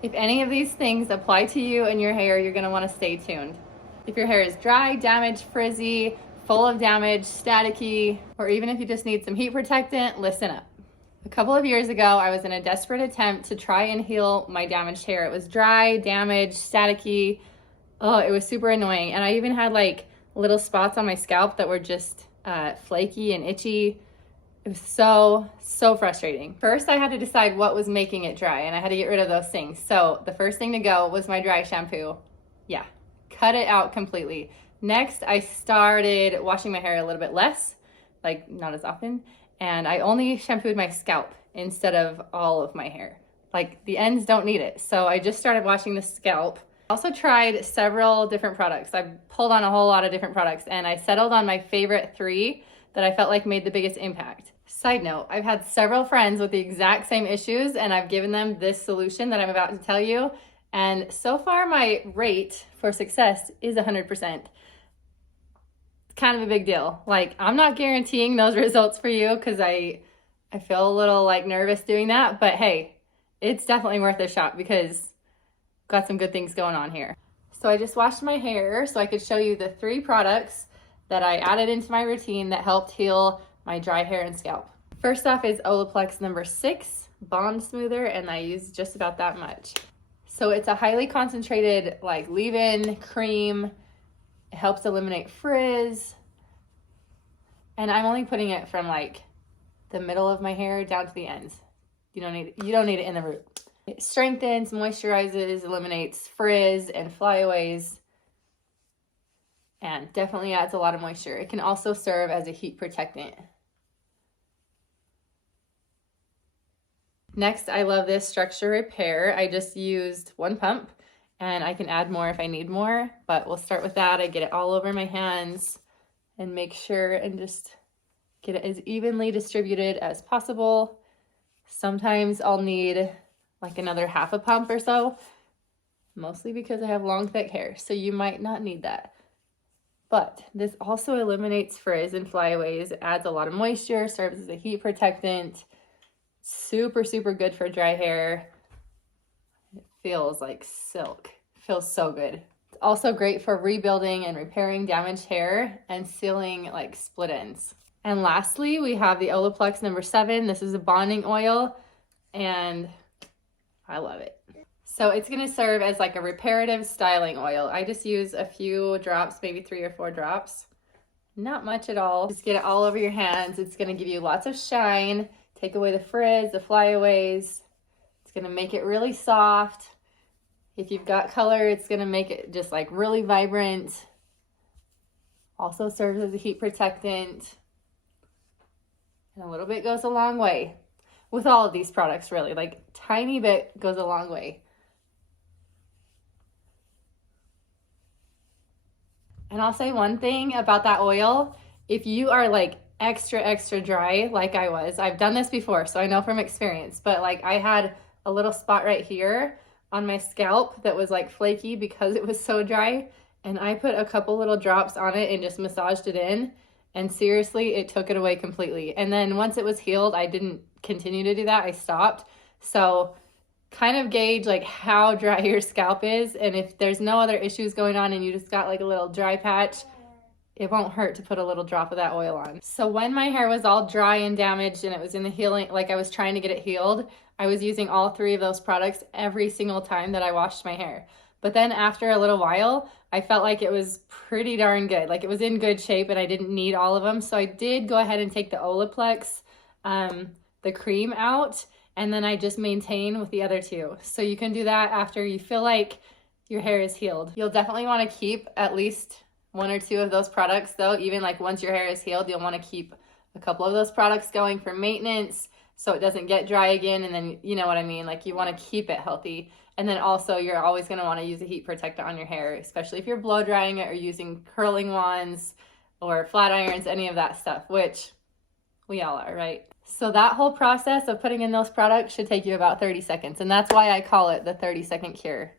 If any of these things apply to you and your hair, you're gonna wanna stay tuned. If your hair is dry, damaged, frizzy, full of damage, staticky, or even if you just need some heat protectant, listen up. A couple of years ago, I was in a desperate attempt to try and heal my damaged hair. It was dry, damaged, staticky. Oh, it was super annoying. And I even had like little spots on my scalp that were just flaky and itchy. It was so frustrating. First, I had to decide what was making it dry, and I had to get rid of those things. So the first thing to go was my dry shampoo. Yeah, cut it out completely. Next, I started washing my hair a little bit less, like not as often, and I only shampooed my scalp instead of all of my hair. Like the ends don't need it. So I just started washing the scalp. I also tried several different products. I pulled on a whole lot of different products, and I settled on my favorite 3 that I felt like made the biggest impact. Side note, I've had several friends with the exact same issues, and I've given them this solution that I'm about to tell you. And so far my rate for success is 100%. It's kind of a big deal. Like, I'm not guaranteeing those results for you because I feel a little like nervous doing that, but hey, it's definitely worth a shot because I've got some good things going on here. So I just washed my hair so I could show you the 3 products that I added into my routine that helped heal my dry hair and scalp. First off is Olaplex number 6 Bond Smoother, and I use just about that much. So it's a highly concentrated like leave-in cream. It helps eliminate frizz. And I'm only putting it from like the middle of my hair down to the ends. You don't need it in the root. It strengthens, moisturizes, eliminates frizz and flyaways, and definitely adds a lot of moisture. It can also serve as a heat protectant. Next, I love this Structure Repair. I just used 1 pump, and I can add more if I need more, but we'll start with that. I get it all over my hands and make sure and just get it as evenly distributed as possible. Sometimes I'll need like another half a pump or so, mostly because I have long, thick hair, so you might not need that. But this also eliminates frizz and flyaways, adds a lot of moisture, serves as a heat protectant. Super good for dry hair. It feels like silk. It feels so good. It's also great for rebuilding and repairing damaged hair and sealing like split ends. And lastly, we have the Olaplex number 7. This is a bonding oil, and I love it. So it's gonna serve as like a reparative styling oil. I just use a few drops, maybe 3 or 4 drops. Not much at all. Just get it all over your hands. It's gonna give you lots of shine, take away the frizz, the flyaways. It's gonna make it really soft. If you've got color, it's gonna make it just like really vibrant. Also serves as a heat protectant. And a little bit goes a long way. With all of these products, really, like tiny bit goes a long way. And I'll say one thing about that oil. If you are like extra dry, like I was, I've done this before, so I know from experience, but like I had a little spot right here on my scalp that was like flaky because it was so dry. And I put a couple little drops on it and just massaged it in. And seriously, it took it away completely. And then once it was healed, I didn't continue to do that. I stopped. So kind of gauge like how dry your scalp is, and if there's no other issues going on and you just got like a little dry patch, it won't hurt to put a little drop of that oil on. So when my hair was all dry and damaged and it was in the healing, like I was trying to get it healed, I was using all 3 of those products every single time that I washed my hair. But then after a little while, I felt like it was pretty darn good. Like it was in good shape and I didn't need all of them. So I did go ahead and take the Olaplex, the cream out, and then I just maintain with the other 2. So you can do that after you feel like your hair is healed. You'll definitely want to keep at least 1 or 2 of those products though. Even like once your hair is healed, you'll want to keep a couple of those products going for maintenance so it doesn't get dry again. And then, you know what I mean? Like you want to keep it healthy. And then also you're always going to want to use a heat protectant on your hair, especially if you're blow drying it or using curling wands or flat irons, any of that stuff, which we all are, right? So that whole process of putting in those products should take you about 30 seconds. And that's why I call it the 30-second cure.